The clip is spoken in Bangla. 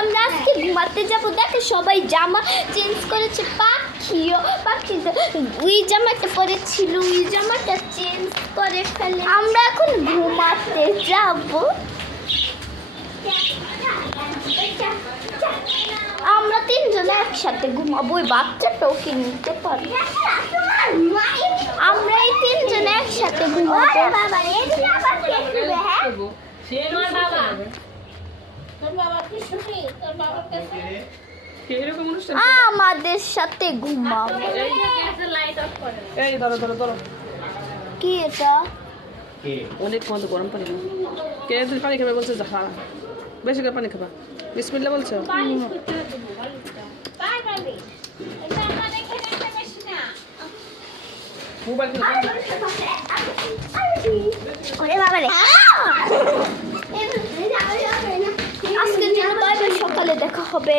আমরা আজকে ঘুমাতে যাবো। দেখো সবাই জামা চেঞ্জ করেছে, পাখি ওই জামাটা পরেছিল, ওই জামাটা চেঞ্জ করে ফেলে। আমরা এখন ঘুমাতে যাবো। আমরা তিনজনে একসাথে ঘুমাবো, ওই বাচ্চাটাও কি নিতে পারি। আমরা এই তিনজনে একসাথে ঘুমাবো। আমাদের সাথে ঘুমাবো। কি এটা? অনেক মতো গরম পানি কে তুই পানি খাবে বলছে? বেশি করে পানি খাবা। বিসমিল্লাহ বলছো? মোবাইল আজকের জন্য সকালে দেখা হবে।